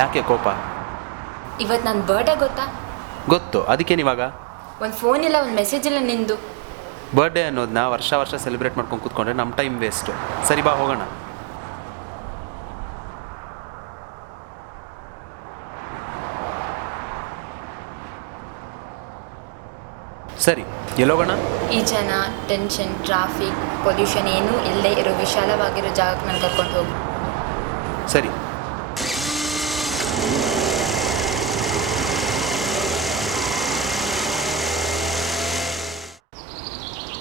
ಯಾಕೆ ಕೋಪ? ಇವತ್ತು ನನ್ನ ಬರ್ಡೇ ಗೊತ್ತಾ? ಗೊತ್ತು, ಅದಕ್ಕೇನಿವಾಗ? ಒಂದು ಫೋನ್ ಇಲ್ಲ, ಒಂದು ಮೆಸೇಜ್ ಇಲ್ಲ ನಿಂದು. ಬರ್ಡೇ ಅನ್ನೋದನ್ನ ವರ್ಷ ವರ್ಷ ಸೆಲೆಬ್ರೇಟ್ ಮಾಡ್ಕೊಂಡು ಕೂತ್ಕೊಂಡ್ರೆ ನಮ್ಮ ಟೈಮ್ ವೇಸ್ಟು. ಸರಿ ಬಾ ಹೋಗೋಣ. ಸರಿ, ಎಲ್ಲೋಗೋಣ? ಈ ಜನ, ಟೆನ್ಷನ್, ಟ್ರಾಫಿಕ್, ಪೊಲ್ಯೂಷನ್ ಏನೂ ಇಲ್ಲದೆ ಇರೋ ವಿಶಾಲವಾಗಿರೋ ಜಾಗಕ್ಕೆ ನಾನು ಕರ್ಕೊಂಡು ಹೋಗು. ಸರಿ.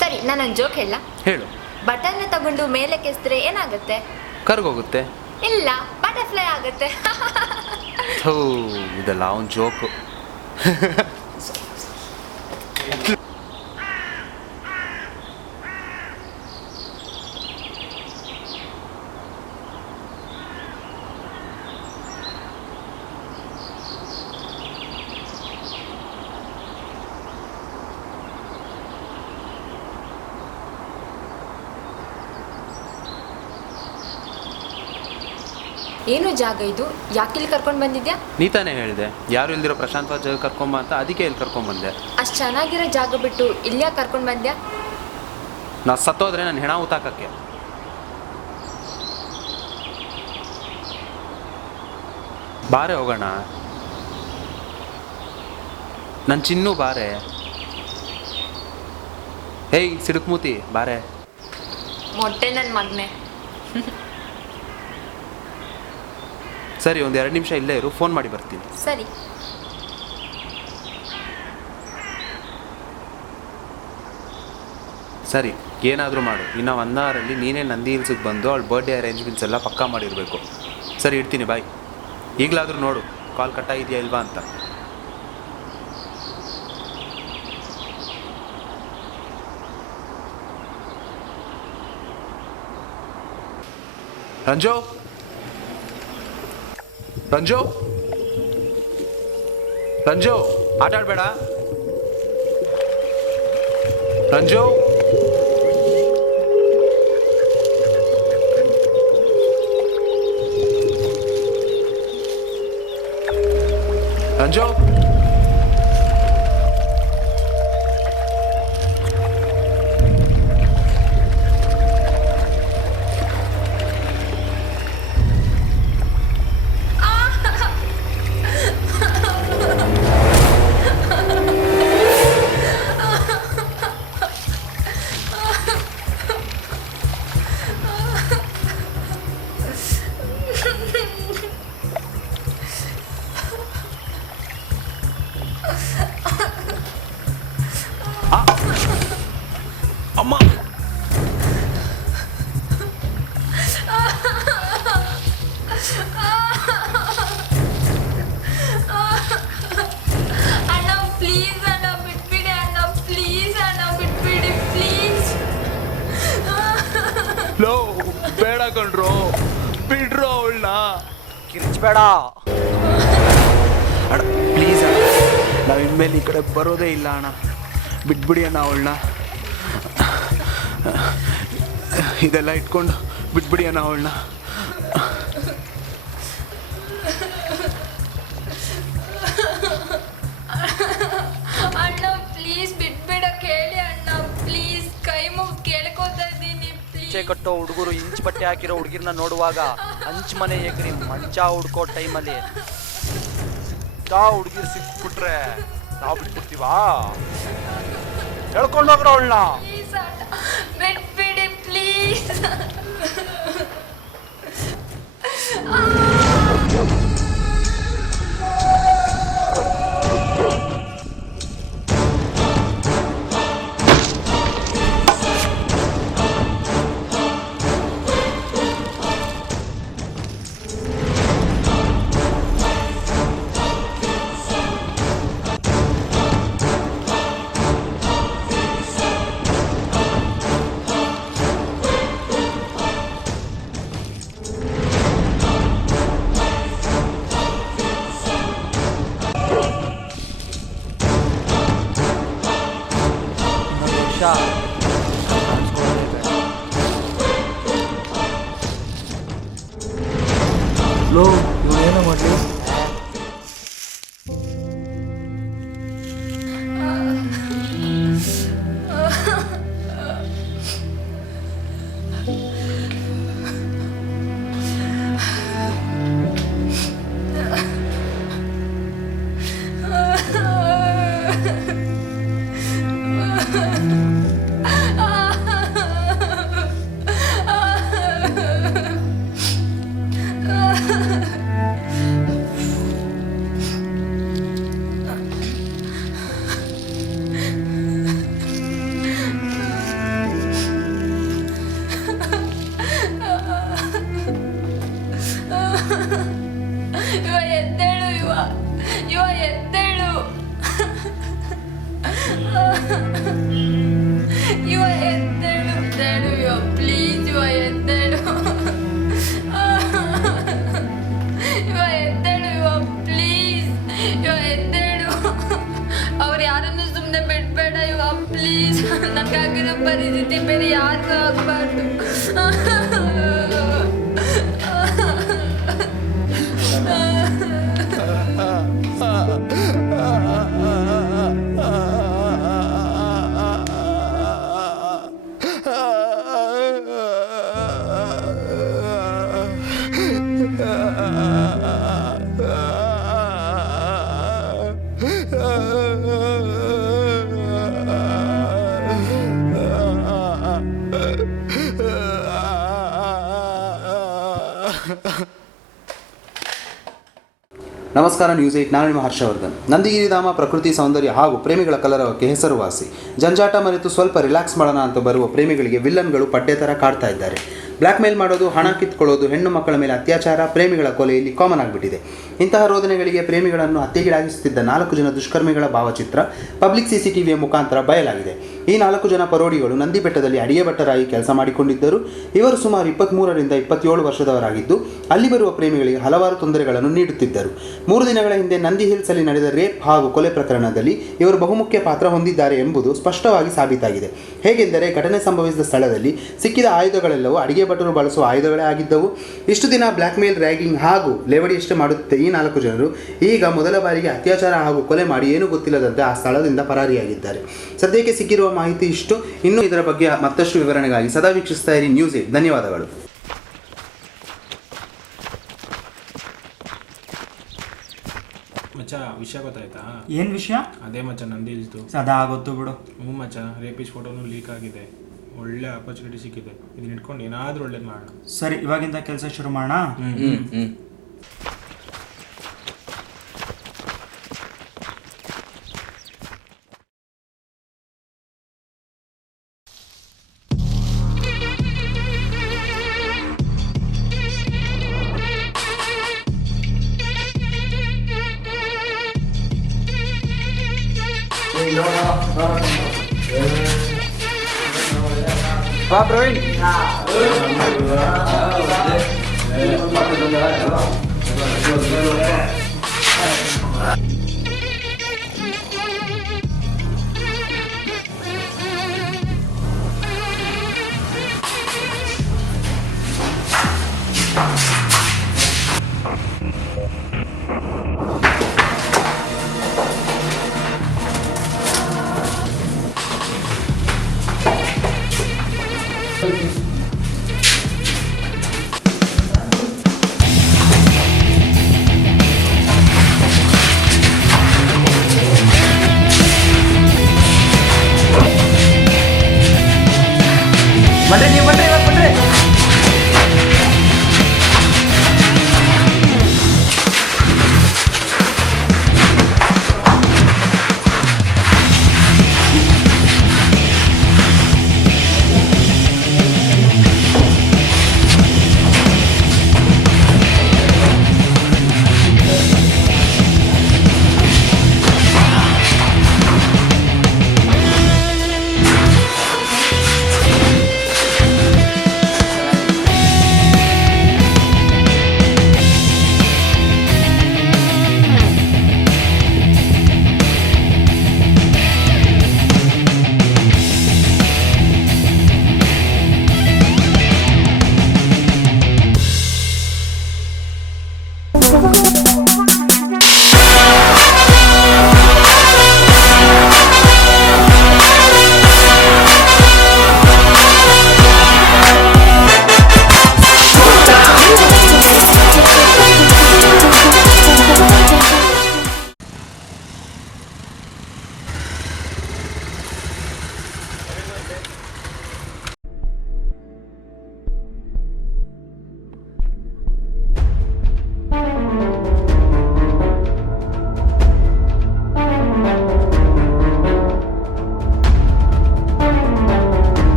ಸರಿ, ನಾನೊಂದು ಜೋಕ್ ಹೇಳ? ಹೇಳು. ಬಟನ್ನ ತಗೊಂಡು ಮೇಲೆ ಕೆಸಿದ್ರೆ ಏನಾಗುತ್ತೆ? ಕರ್ಗೋಗುತ್ತೆ. ಇಲ್ಲ, ಬಟರ್ಫ್ಲೈ ಆಗುತ್ತೆ. ಥೂ, ಇದೆಲ್ಲ ಒಂದು ಜೋಕು. ಏನು ಜಾಗ ಇದು? ಯಾಕಿಲ್ಲಿ ಕರ್ಕೊಂಡು ಬಂದಿದ್ಯಾ? ನೀ ತಾನೇ ಹೇಳಿದೆ ಯಾರು ಇಲ್ದಿರೋ ಪ್ರಶಾಂತವಾದ ಜಾಗ ಕರ್ಕೊಂಬ ಅಂತ, ಅದಕ್ಕೆ ಇಲ್ಲಿ ಕರ್ಕೊಂಬಂದೆ. ಅಷ್ಟು ಚೆನ್ನಾಗಿರೋ ಜಾಗ ಬಿಟ್ಟು ಇಲ್ಲಿ ಯಾಕೆ ಕರ್ಕೊಂಡು ಬಂದ್ಯಾ? ನಾ ಸತ್ತೋದ್ರೆ ನನ್ನ ಹೆಣ ಊತಾಕಕ್ಕೆ. ಬಾರೆ ಹೋಗೋಣ. ನನ್ನ ಚಿನ್ನು ಬಾರೆ. ಹೇಯ್ ಸಿಡುಕ್ಮೂತಿ ಬಾರೆ. ಮೊಟ್ಟೆ ನನ್ನ ಮಗನೆ. ಸರಿ, ಒಂದು 2 ನಿಮಿಷ ಇಲ್ಲೇ ಇರು, ಫೋನ್ ಮಾಡಿ ಬರ್ತೀನಿ. ಸರಿ. ಸರಿ, ಏನಾದರೂ ಮಾಡು. ಇನ್ನು 1 ಅವರಲ್ಲಿ ನೀನೇ ನಂದಿ ಹಿಲ್ಸಿಗೆ ಬಂದು ಅವಳು ಬರ್ಡೇ ಅರೇಂಜ್ಮೆಂಟ್ಸ್ ಎಲ್ಲ ಪಕ್ಕಾ ಮಾಡಿರಬೇಕು. ಸರಿ, ಇಡ್ತೀನಿ, ಬಾಯ್. ಈಗಲಾದರೂ ನೋಡು ಕಾಲ್ ಕಟ್ಟಾಗಿದೆಯಾ ಇಲ್ವಾ ಅಂತ. ರಂಜು, ರಂಜು, ರಂಜು, ಆಟ ಆಡಬೇಡ. ರಂಜು, ರಂಜು, ಅಮ್ಮ. ಅಣ್ಣ ಪ್ಲೀಸ್, ಅಣ್ಣ ಬಿಟ್ಬಿಡಿ, ಅಣ್ಣ ಪ್ಲೀಸ್, ಅಣ್ಣ ಬಿಟ್ಬಿಡಿ ಪ್ಲೀಸ್. ಲೋ, ಬೇಡ ಕಣ್ರೋ, ಬಿಡ್ರೋ ಅವಳನ್ನ. ಕಿರ್ಚ್ಬೇಡ ಅಣ್ಣ ಪ್ಲೀಸ್ ಅಣ್ಣ, ನಾವು ಇನ್ಮೇಲೆ ಈ ಕಡೆ ಬರೋದೇ ಇಲ್ಲ ಅಣ್ಣ. ಬಿಟ್ಬಿಡಿ ಅಣ್ಣ ಅವಳನ್ನ. ಇದೆಲ್ಲ ಇಟ್ಕೊಂಡು ಬಿಟ್ಬಿಡಿ ಅಣ್ಣ ಅವಳನ್ನ. ಅಣ್ಣ ಪ್ಲೀಸ್ ಬಿಟ್ಬಿಡಕ್ಕೆ ಹೇಳಿ ಅಣ್ಣ ಪ್ಲೀಸ್, ಕೈ ಮುಗಿ ಕೇಳ್ಕೊತಾ ಇದ್ದೀನಿ ಪ್ಲೀಸ್. ಮುಂಚೆ ಕಟ್ಟೋ ಹುಡುಗರು ಇಂಚ್ ಬಟ್ಟೆ ಹಾಕಿರೋ ಹುಡುಗಿರ್ನ ನೋಡುವಾಗ ಹಂಚ್ ಮನೆ ಎಗ್ರಿ ಮಂಚ ಹುಡ್ಕೋ ಟೈಮಲ್ಲಿ ಹುಡುಗಿರ್ ಸಿಕ್ಬಿಟ್ರೆ ನಾವು ಬಿಟ್ಬಿಡ್ತೀವಾ? ಹೇಳ್ಕೊಂಡೋಗ್ರ ಅವಳನ್ನ. ಪ್ಲೀಸ್ ಅಣ್ಣ ಬಿಟ್ಬಿಡಿ ಪ್ಲೀಸ್. ಇವ ಎದ್ದೇಳು, ಇವ ಎದ್ದೇಳು, ಇವ ಎದ್ದೇಳು, ಎದ್ದೇಳು ಇವ, ಪ್ಲೀಸ್ ಇವ ಎದ್ದೇಳು, ಇವ ಎದ್ದೇಳು ಇವ, ಪ್ಲೀಸ್ ಇವ ಎದ್ದೇಳು. ಅವ್ರು ಯಾರನ್ನು ಸುಮ್ಮನೆ ಬಿಡ್ಬೇಡ ಇವ, ಪ್ಲೀಸ್. ನನಗಾಗಿರೋ ಪರಿಸ್ಥಿತಿ ಬೇರೆ ಯಾರಿಗೂ ಆಗಬಾರ್ದು. ನಮಸ್ಕಾರ ನ್ಯೂಸ್ 8, ನಾನು ನಿಮ್ಮ ಹರ್ಷವರ್ಧನ್. ನಂದಿಗಿರಿಧಾಮ ಪ್ರಕೃತಿ ಸೌಂದರ್ಯ ಹಾಗೂ ಪ್ರೇಮಿಗಳ ಕಲರವಕ್ಕೆ ಹೆಸರುವಾಸಿ. ಜಂಜಾಟ ಮರೆತು ಸ್ವಲ್ಪ ರಿಲ್ಯಾಕ್ಸ್ ಮಾಡೋಣ ಅಂತ ಬರುವ ಪ್ರೇಮಿಗಳಿಗೆ ವಿಲ್ಲನ್ಗಳು ಪಡ್ಡೆ ಥರ ಕಾಡ್ತಾ ಇದ್ದಾರೆ. ಬ್ಲ್ಯಾಕ್ ಮೇಲ್ ಮಾಡೋದು, ಹಣ ಕಿತ್ಕೊಳ್ಳೋದು, ಹೆಣ್ಣು ಮಕ್ಕಳ ಮೇಲೆ ಅತ್ಯಾಚಾರ, ಪ್ರೇಮಿಗಳ ಕೊಲೆಯಲ್ಲಿ ಕಾಮನ್ ಆಗಿಬಿಟ್ಟಿದೆ. ಇಂತಹ ರೋದನೆಗಳಿಗೆ ಪ್ರೇಮಿಗಳನ್ನು ಹತ್ಯೆಗೀಡಾಗಿಸುತ್ತಿದ್ದ 4 ಜನ ದುಷ್ಕರ್ಮಿಗಳ ಭಾವಚಿತ್ರ ಪಬ್ಲಿಕ್ CCTVಯ ಮುಖಾಂತರ ಬಯಲಾಗಿದೆ. ಈ 4 ಜನ ಪರೋಡಿಗಳು ನಂದಿ ಬೆಟ್ಟದಲ್ಲಿ ಅಡಿಗೆ ಭಟ್ಟರಾಗಿ ಕೆಲಸ ಮಾಡಿಕೊಂಡಿದ್ದರು. ಇವರು ಸುಮಾರು 23ರಿಂದ 27 ವರ್ಷದವರಾಗಿದ್ದು ಅಲ್ಲಿ ಬರುವ ಪ್ರೇಮಿಗಳಿಗೆ ಹಲವಾರು ತೊಂದರೆಗಳನ್ನು ನೀಡುತ್ತಿದ್ದರು. 3 ದಿನಗಳ ಹಿಂದೆ ನಂದಿ ಹಿಲ್ಸಲ್ಲಿ ನಡೆದ ರೇಪ್ ಹಾಗೂ ಕೊಲೆ ಪ್ರಕರಣದಲ್ಲಿ ಇವರು ಬಹುಮುಖ್ಯ ಪಾತ್ರ ಹೊಂದಿದ್ದಾರೆ ಎಂಬುದು ಸ್ಪಷ್ಟವಾಗಿ ಸಾಬೀತಾಗಿದೆ. ಹೇಗೆಂದರೆ ಘಟನೆ ಸಂಭವಿಸಿದ ಸ್ಥಳದಲ್ಲಿ ಸಿಕ್ಕಿದ ಆಯುಧಗಳೆಲ್ಲವೂ ಅಡಿಗೆ ಭಟ್ಟರು ಬಳಸುವ ಆಯುಧಗಳೇ ಆಗಿದ್ದವು. ಇಷ್ಟು ದಿನ ಬ್ಲ್ಯಾಕ್ ಮೇಲ್, ರ್ಯಾಗಿಂಗ್ ಹಾಗೂ ಲೇವಡಿಯಷ್ಟೇ ಮಾಡುತ್ತಿದ್ದ ಈ 4 ಜನರು ಈಗ ಮೊದಲ ಬಾರಿಗೆ ಅತ್ಯಾಚಾರ ಹಾಗೂ ಕೊಲೆ ಮಾಡಿ ಏನೂ ಗೊತ್ತಿಲ್ಲದಂತೆ ಆ ಸ್ಥಳದಿಂದ ಪರಾರಿಯಾಗಿದ್ದಾರೆ. ಸದ್ಯಕ್ಕೆ ಸಿಕ್ಕಿರುವ ಮಾಹಿತಿ ಇಷ್ಟು. ಇನ್ನು ಇದರ ಬಗ್ಗೆ ಮತ್ತಷ್ಟು ವಿವರಣೆಗಾಗಿ ಸದಾ ವೀಕ್ಷಿಸ್ತಾ ಇರಿ ನ್ಯೂಸ್ 8. ಧನ್ಯವಾದಗಳು. ಮಚ್ಚ ವಿಷಯ ಗೊತ್ತಾಯ್ತಾ? ಏನು ವಿಷಯ? ಅದೇ ಮಚ್ಚ ನಂದಿ ಹಿಲ್ಸ್ದು. ಸದಾ ಗೊತ್ತು ಬಿಡು. ಹ್ಞೂ ಮಚ್ಚ, ರೇಪಿಸ್ ಫೋಟೋನು ಲೀಕ್ ಆಗಿದೆ. ಒಳ್ಳೆ ಆಪರ್ಚುನಿಟಿ ಸಿಕ್ಕಿದೆ. ಇದನ್ನ ಇಟ್ಕೊಂಡು ಏನಾದರೂ ಒಳ್ಳೇದು ಮಾಡೋಣ. ಸರಿ, ಇವಾಗಿಂದ ಕೆಲಸ ಶುರು ಮಾಡೋಣ. ಬಾ ಪ್ರವೀಣ್.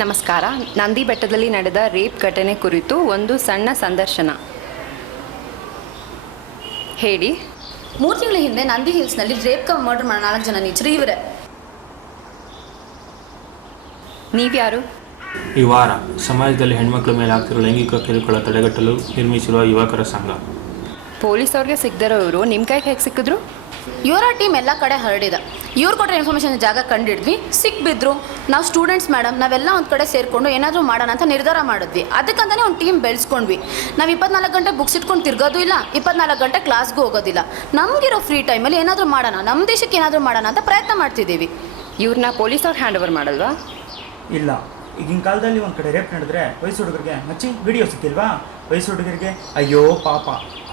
ನಮಸ್ಕಾರ. ನಂದಿ ಬೆಟ್ಟದಲ್ಲಿ ನಡೆದ ರೇಪ್ ಘಟನೆ ಕುರಿತು ಒಂದು ಸಣ್ಣ ಸಂದರ್ಶನ. ಹೇಳಿ. 3 ತಿಂಗಳ ಹಿಂದೆ ನಂದಿ ಹಿಲ್ಸ್ನಲ್ಲಿ ರೇಪ್ ಕಮ್ ಮರ್ಡರ್ ಮಾಡೋ 4 ಜನ ನೀಚರು ಇವರೇ. ನೀವ್ಯಾರು? ಈ ವಾರ ಸಮಾಜದಲ್ಲಿ ಹೆಣ್ಮಕ್ಳ ಮೇಲೆ ಆಗ್ತಿರೋ ಲೈಂಗಿಕ ಕಿರುಕುಳ ತಡೆಗಟ್ಟಲು ನಿರ್ಮಿಸಿರುವ ಯುವಕರ ಸಂಘ. ಪೊಲೀಸವ್ರಿಗೆ ಸಿಗದಿರೋ ಇವರು ನಿಮ್ಮ ಕೈಗೆ ಹೇಗೆ ಸಿಕ್ಕಿದ್ರು? ಇವರ ಟೀಮ್ ಎಲ್ಲ ಕಡೆ ಹರಡಿದೆ. ಇವ್ರು ಕೊಟ್ಟರೆ ಇನ್ಫಾರ್ಮೇಷನ್ ಜಾಗ ಕಂಡಿಡ್ವಿ, ಸಿಕ್ಬಿದ್ರು. ನಾವು ಸ್ಟೂಡೆಂಟ್ಸ್ ಮೇಡಮ್ ನಾವೆಲ್ಲ ಒಂದು ಕಡೆ ಸೇರಿಕೊಂಡು ಏನಾದರೂ ಮಾಡೋಣ ಅಂತ ನಿರ್ಧಾರ ಮಾಡಿದ್ವಿ. ಅದಕ್ಕಂತಾನೆ ಒಂದು ಟೀಮ್ ಬೆಳೆಸ್ಕೊಂಡ್ವಿ. ನಾವು 24 ಗಂಟೆ ಬುಕ್ಸ್ ಇಟ್ಕೊಂಡು ತಿರ್ಗೋದು ಇಲ್ಲ, 24 ಗಂಟೆ ಕ್ಲಾಸ್ಗೂ ಹೋಗೋದಿಲ್ಲ. ನಮಗಿರೋ ಫ್ರೀ ಟೈಮಲ್ಲಿ ಏನಾದರೂ ಮಾಡೋಣ, ನಮ್ಮ ದೇಶಕ್ಕೆ ಏನಾದರೂ ಮಾಡೋಣ ಅಂತ ಪ್ರಯತ್ನ ಮಾಡ್ತಿದ್ದೀವಿ. ಇವ್ರನ್ನ ಪೊಲೀಸವ್ರು ಹ್ಯಾಂಡ್ ಓವರ್ ಮಾಡಲ್ವಾ? ಇಲ್ಲ, ಈಗಿನ ಕಾಲದಲ್ಲಿ ಒಂದು ಕಡೆ ರೇಪ್ ನಡೆದ್ರೆ ವಯಸ್ಸು ಹುಡುಗರಿಗೆ ಮಚ್ಚಿ ವಿಡಿಯೋ ಸಿಕ್ಕಿಲ್ವಾ? ವಯಸ್ಸು ಹುಡುಗರಿಗೆ ಅಯ್ಯೋ ಪಾಪ,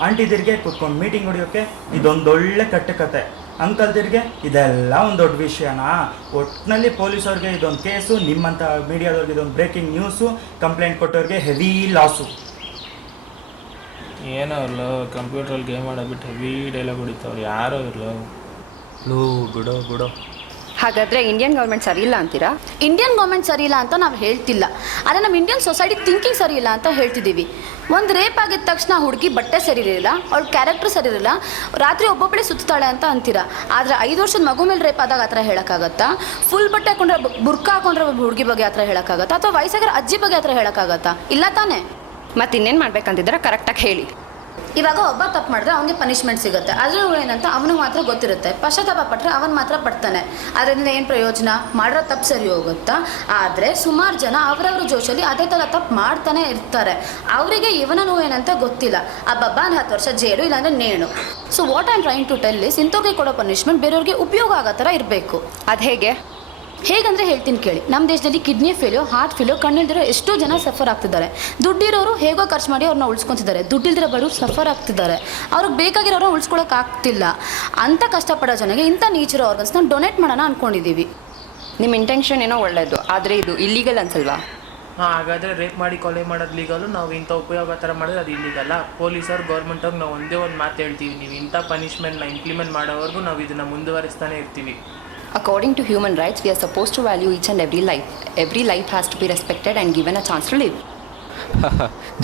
ಆಂಟಿದಿರಿಗೆ ಕೂತ್ಕೊಂಡು ಮೀಟಿಂಗ್ ಹೊಡಿಯೋಕ್ಕೆ ಇದೊಂದೊಳ್ಳೆ ಕಟ್ಟೆ. ಅಂಕಲ್ದಿರಿಗೆ ಇದೆಲ್ಲ ಒಂದು ದೊಡ್ಡ ವಿಷಯನಾ? ಒಟ್ಟಿನಲ್ಲಿ ಪೊಲೀಸವ್ರಿಗೆ ಇದೊಂದು ಕೇಸು, ನಿಮ್ಮಂಥ ಮೀಡಿಯಾದವ್ರಿಗೆ ಇದೊಂದು ಬ್ರೇಕಿಂಗ್ ನ್ಯೂಸು, ಕಂಪ್ಲೇಂಟ್ ಕೊಟ್ಟವ್ರಿಗೆ ಹೆವಿ ಲಾಸು. ಏನೋ ಇರಲು ಕಂಪ್ಯೂಟ್ರಲ್ಲಿ ಗೇಮ್ ಆಡೋಬಿಟ್ಟು ಹೆವಿ ಡೈಲಾಗ್ ಹೊಡಿತಾವ್ರು, ಯಾರೋ ಇರಲು. ಬಿಡೋ. ಹಾಗಾದರೆ ಇಂಡಿಯನ್ ಗೌರ್ಮೆಂಟ್ ಸರಿ ಇಲ್ಲ ಅಂತೀರಾ? ಇಂಡಿಯನ್ ಗೌರ್ಮೆಂಟ್ ಸರಿ ಇಲ್ಲ ಅಂತ ನಾವು ಹೇಳ್ತಿಲ್ಲ, ಆದರೆ ನಮ್ಮ ಇಂಡಿಯನ್ ಸೊಸೈಟಿ ಥಿಂಕಿಂಗ್ ಸರಿ ಇಲ್ಲ ಅಂತ ಹೇಳ್ತಿದ್ದೀವಿ. ಒಂದು ರೇಪ್ ಆಗಿದ ತಕ್ಷಣ ಹುಡುಗಿ ಬಟ್ಟೆ ಸರಿ ಇರಲಿಲ್ಲ, ಅವಳ ಕ್ಯಾರೆಕ್ಟರ್ ಸರಿ ಇರಲಿಲ್ಲ, ರಾತ್ರಿ ಒಬ್ಬೊಬ್ಬಳೆ ಸುತ್ತಾಳೆ ಅಂತ ಅಂತೀರಾ. ಆದರೆ 5 ವರ್ಷದ ಮಗು ಮೇಲೆ ರೇಪ್ ಆದಾಗ ಆ ಥರ ಹೇಳೋಕ್ಕಾಗತ್ತಾ? ಫುಲ್ ಬಟ್ಟೆ ಹಾಕೊಂಡ್ರೆ, ಬುರ್ಕಾ ಹಾಕೊಂಡ್ರೆ ಒಬ್ಬ ಹುಡುಗಿ ಬಗ್ಗೆ ಆ ಥರ ಹೇಳೋಕ್ಕಾಗತ್ತಾ? ಅಥವಾ ವಯಸ್ಸಾಗಿರೋ ಅಜ್ಜಿ ಬಗ್ಗೆ ಆ ಥರ ಹೇಳೋಕ್ಕಾಗತ್ತಾ? ಇಲ್ಲ ತಾನೇ. ಮತ್ತು ಇನ್ನೇನು ಮಾಡ್ಬೇಕಂತಿದ್ರೆ ಕರೆಕ್ಟಾಗಿ ಹೇಳಿ. ಇವಾಗ ಒಬ್ಬ ತಪ್ಪು ಮಾಡಿದ್ರೆ ಅವನಿಗೆ ಪನಿಷ್ಮೆಂಟ್ ಸಿಗುತ್ತೆ. ಅದ್ರ ಏನಂತ ಅವನಿಗೆ ಮಾತ್ರ ಗೊತ್ತಿರುತ್ತೆ. ಪಶ್ಚಾತ್ತಾಪ ಪಟ್ಟರೆ ಅವನು ಮಾತ್ರ ಪಡ್ತಾನೆ. ಅದರಿಂದ ಏನು ಪ್ರಯೋಜನ? ಮಾಡಿರೋ ತಪ್ಪು ಸರಿ ಹೋಗುತ್ತಾ? ಆದರೆ ಸುಮಾರು ಜನ ಅವರವ್ರ ಜೋಶಲ್ಲಿ ಅದೇ ಥರ ತಪ್ಪು ಮಾಡ್ತಾನೆ ಇರ್ತಾರೆ. ಅವರಿಗೆ ಇವನ ನೋವೇನಂತ ಗೊತ್ತಿಲ್ಲ. ಅಬ್ಬಬ್ಬ 10 ವರ್ಷ ಜೈಲು, ಇಲ್ಲಾಂದರೆ ನೇಣು. So what I am trying to tell is, ಇಂಥವ್ರಿಗೆ ಕೊಡೋ ಪನಿಷ್ಮೆಂಟ್ ಬೇರೆಯವ್ರಿಗೆ ಉಪಯೋಗ ಆಗೋ ಥರ ಇರಬೇಕು. ಅದು ಹೇಗೆ? ಹೇಗಂದರೆ ಹೇಳ್ತೀನಿ ಕೇಳಿ. ನಮ್ಮ ದೇಶದಲ್ಲಿ ಕಿಡ್ನಿ ಫೇಲ್ಯೂರ್, ಹಾರ್ಟ್ ಫೇಲ್ಯೂರ್, ಕಣ್ಣಿಲ್ದಿರೋ ಎಷ್ಟೋ ಜನ ಸಫರ್ ಆಗ್ತಿದ್ದಾರೆ. ದುಡ್ಡಿರೋರು ಹೇಗೋ ಖರ್ಚು ಮಾಡಿ ಅವ್ರನ್ನ ಉಳಿಸ್ಕೊತಿದ್ದಾರೆ. ದುಡ್ಡಿಲ್ದಿರೋ ಬಡವರು ಸಫರ್ ಆಗ್ತಿದ್ದಾರೆ. ಅವ್ರಿಗೆ ಬೇಕಾಗಿರೋರನ್ನ ಉಳಿಸ್ಕೊಳಕ್ಕೆ ಆಗ್ತಿಲ್ಲ. ಅಂಥ ಕಷ್ಟಪಡೋ ಜನಗೆ ಇಂಥ ನೇಚರ್ ಆರ್ಗನ್ಸ್ನ ಡೊನೇಟ್ ಮಾಡೋಣ ಅಂದ್ಕೊಂಡಿದ್ದೀವಿ. ನಿಮ್ಮ ಇಂಟೆನ್ಷನ್ ಏನೋ ಒಳ್ಳೆಯದು, ಆದರೆ ಇದು ಇಲ್ಲೀಗಲ್ ಅನ್ಸಲ್ವಾ? ಹಾಗಾದರೆ ರೇಪ್ ಮಾಡಿ ಕೊಲೆ ಮಾಡೋದು ಲೀಗಲು, ನಾವು ಇಂಥ ಉಪಯೋಗ ಥರ ಮಾಡಿದ್ರೆ ಅದು ಇಲ್ಲಿಗಲ್ಲ. ಪೊಲೀಸರು ಗೌರ್ಮೆಂಟವ್ರಿಗೆ ನಾವು ಒಂದೇ ಒಂದು ಮಾತು ಹೇಳ್ತೀವಿ, ನೀವು ಇಂಥ ಪನಿಷ್ಮೆಂಟ್ನ ಇಂಪ್ಲಿಮೆಂಟ್ ಮಾಡೋವರೆಗೂ ನಾವು ಇದನ್ನು ಮುಂದುವರಿಸ್ತಾನೆ ಇರ್ತೀವಿ. According to human rights, we are supposed to value each and every life. Every life has to be respected and given a chance to live.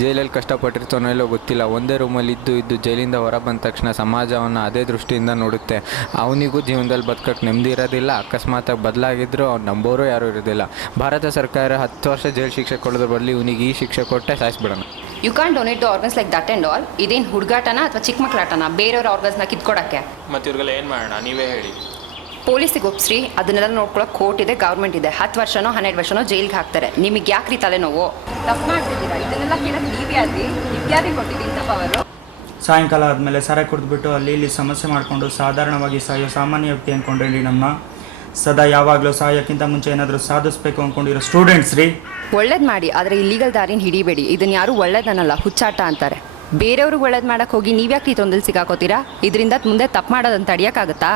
ಜೈಲಲ್ಲಿ ಕಷ್ಟಪಟ್ಟಿರ್ತಾನೋ ಎಲ್ಲೋ ಗೊತ್ತಿಲ್ಲ, ಒಂದೇ ರೂಮಲ್ಲಿ ಇದ್ದು ಜೈಲಿಂದ ಹೊರ ಬಂದ ತಕ್ಷಣ ಸಮಾಜವನ್ನು ಅದೇ ದೃಷ್ಟಿಯಿಂದ ನೋಡುತ್ತೆ. ಅವನಿಗೂ ಜೀವನದಲ್ಲಿ ಬದುಕಕ್ಕೆ ನೆಮ್ಮದಿ ಇರೋದಿಲ್ಲ. ಅಕಸ್ಮಾತಾಗಿ ಬದಲಾಗಿದ್ದರೂ ಅವ್ನು ನಂಬೋರು ಯಾರೂ ಇರೋದಿಲ್ಲ. ಭಾರತ ಸರ್ಕಾರ 10 ವರ್ಷ ಜೈಲು ಶಿಕ್ಷೆ ಕೊಡೋದ್ರ ಬದಲು ಇವನಿಗೆ ಈ ಶಿಕ್ಷೆ ಕೊಟ್ಟೆ ಸಾಯಿಸ್ಬಿಡೋಣ. You can't donate the organs like that and all. ಇದೇನು ಹುಡುಗಾಟನ ಅಥವಾ ಚಿಕ್ಕ ಮಕ್ಕಳಾಟನ ಬೇರೆಯವ್ರ ಆರ್ಗನ್ಸ್ನ ಕಿತ್ಕೊಡಕ್ಕೆ? ಮತ್ತು ಇವ್ರಿಗೆಲ್ಲ ಏನು ಮಾಡೋಣ, ನೀವೇ ಹೇಳಿ. ಪೊಲೀಸಿಗೆ ಒಪ್ಸ್ರಿ, ಅದನ್ನೆಲ್ಲ ನೋಡ್ಕೊಳ್ಳೋಕೆ ಕೋರ್ಟ್ ಇದೆ, ಗೌರ್ಮೆಂಟ್ ಇದೆ. 10 ವರ್ಷನೋ 12 ವರ್ಷನೋ ಜೈಲಿಗೆ ಹಾಕ್ತಾರೆ. ನಿಮಗೆ ಯಾಕ್ರಿ ತಲೆನೋವು? ತಪ್ಪು ಮಾಡ್ತಿದ್ದೀರಾ? ಇದನ್ನೆಲ್ಲ ಕೇಳಕ್ಕೆ ನೀವ್ಯಾರಿ ಕೊಟ್ಟಿದ್ದೀನಿ ತಪ್ಪವರು? ಸಾಯಂಕಾಲ ಆದಮೇಲೆ ಸಾರೆ ಕುಡಿದ್ಬಿಟ್ಟು ಅಲ್ಲಿ ಇಲ್ಲಿ ಸಮಸ್ಯೆ ಮಾಡಿಕೊಂಡು ಸಾಧಾರಣವಾಗಿ ಸಾಯೋ ಸಾಮಾನ್ಯ ವ್ಯಕ್ತಿ ಅಂದ್ಕೊಂಡ್ರಿ ನಮ್ಮ ಸದಾ ಯಾವಾಗಲೂ ಸಾಯೋಕ್ಕಿಂತ ಮುಂಚೆ ಏನಾದರೂ ಸಾಧಿಸ್ಬೇಕು ಅಂದ್ಕೊಂಡಿರೋ ಸ್ಟೂಡೆಂಟ್ಸ್ ರೀ. ಒಳ್ಳೇದು ಮಾಡಿ, ಆದರೆ ಇಲ್ಲೀಗಲ್ ದಾರಿನ ಹಿಡಿಬೇಡಿ. ಇದನ್ನು ಯಾರೂ ಒಳ್ಳೇದನ್ನಲ್ಲ, ಹುಚ್ಚಾಟ ಅಂತಾರೆ. ಬೇರೆಯವ್ರಿಗೆ ಒಳ್ಳೇದು ಮಾಡೋಕ್ಕೆ ಹೋಗಿ ನೀವ್ಯಾಕೆ ಈ ತೊಂದರೆ ಸಿಗಾಕೋತೀರಾ? ಇದರಿಂದ ಮುಂದೆ ತಪ್ಪು ಮಾಡೋದಂತ ತಡೆಯೋಕ್ಕಾಗತ್ತಾ?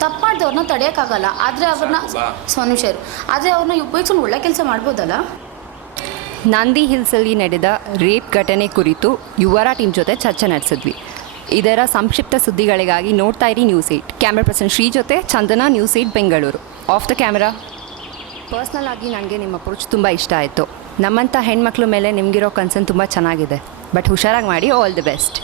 ತಪ್ಪು ಮಾಡಿದವ್ರನ್ನ ತಡೆಯೋಕ್ಕಾಗಲ್ಲ, ಆದರೆ ಅವ್ರನ್ನ ಆದರೆ ಅವ್ರನ್ನ ಉಪಯೋಗಿಸ್ಕೊಂಡು ಒಳ್ಳೆ ಕೆಲಸ ಮಾಡ್ಬೋದಲ್ಲ. ನಂದಿ ಹಿಲ್ಸಲ್ಲಿ ನಡೆದ ರೇಪ್ ಘಟನೆ ಕುರಿತು ಯುವರ ಟೀಮ್ ಜೊತೆ ಚರ್ಚೆ ನಡೆಸಿದ್ವಿ. ಇದರ ಸಂಕ್ಷಿಪ್ತ ಸುದ್ದಿಗಳಿಗಾಗಿ ನೋಡ್ತಾ ಇರಿ ನ್ಯೂಸ್ 8. ಕ್ಯಾಮ್ರಾ ಪರ್ಸನ್ ಶ್ರೀ ಜೊತೆ Chandana, news 8 Bengaluru. Of the camera. Personal ಆಗಿ ನನಗೆ ನಿಮ್ಮ ಅಪ್ರೋಚ್ ತುಂಬ ಇಷ್ಟ ಆಯಿತು. ನಮ್ಮಂಥ ಹೆಣ್ಮಕ್ಳ ಮೇಲೆ ನಿಮಗಿರೋ ಕನ್ಸರ್ನ್ ತುಂಬ ಚೆನ್ನಾಗಿದೆ. ಬಟ್ ಹುಷಾರಾಗಿ ಮಾಡಿ. All the best.